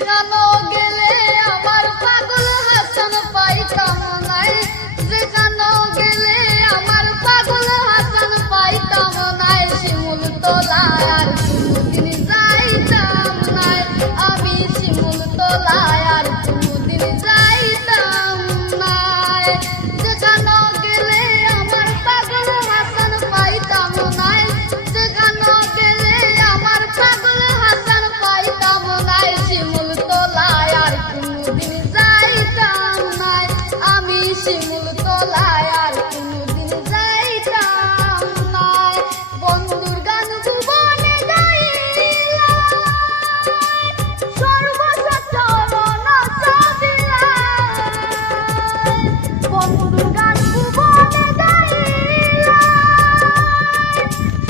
যেখানো গেলে আমার পাগল হাসান পাইতাম নাই, যেখানো গেলে আমার পাগল হাসান পাইতাম নাই, শিমুল তলায় আর কোনদিন যাইতাম নাই, আমি শিমুল তলায় আর কোনদিন যাইতাম নাই। যেখানো গেলে আমার পাগল হাসান পাইতাম নাই, যেখানো গেলে আমার পাগল হাসান পাইতাম নাই, শিমুল তলায় আর কোনদিন যাইতাম নাই, আমি শিমুল তলায় আর কোনদিন যাইতাম নাই। বন্ধুর গান ভুবনে গাইলাম, সর্বশত রণসা বিলায়। বন্ধুর গান ভুবনে গাইলাম,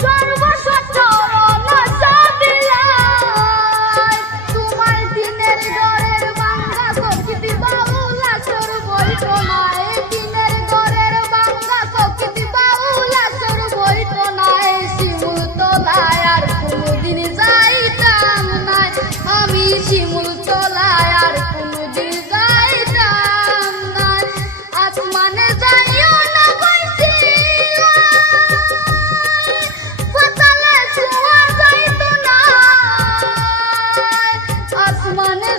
সর্বশত রণসা বিলায়। তোমার দিনের ঘরের ভাঙ্গা চৌকিটি বাউল আসর বইত নাই, দিনের ঘরের ভাঙ্গা চৌকিটি বাউল আসর বইত নাই, শিমুল তলায় আর কোনদিন যাইতাম নাই, আমি শিমুল তলায় আর কোনদিন যাইতাম নাই। আসমানে যাইও না বলছিলাম, পাতালে ছোঁয়া যাইত না, আসমানে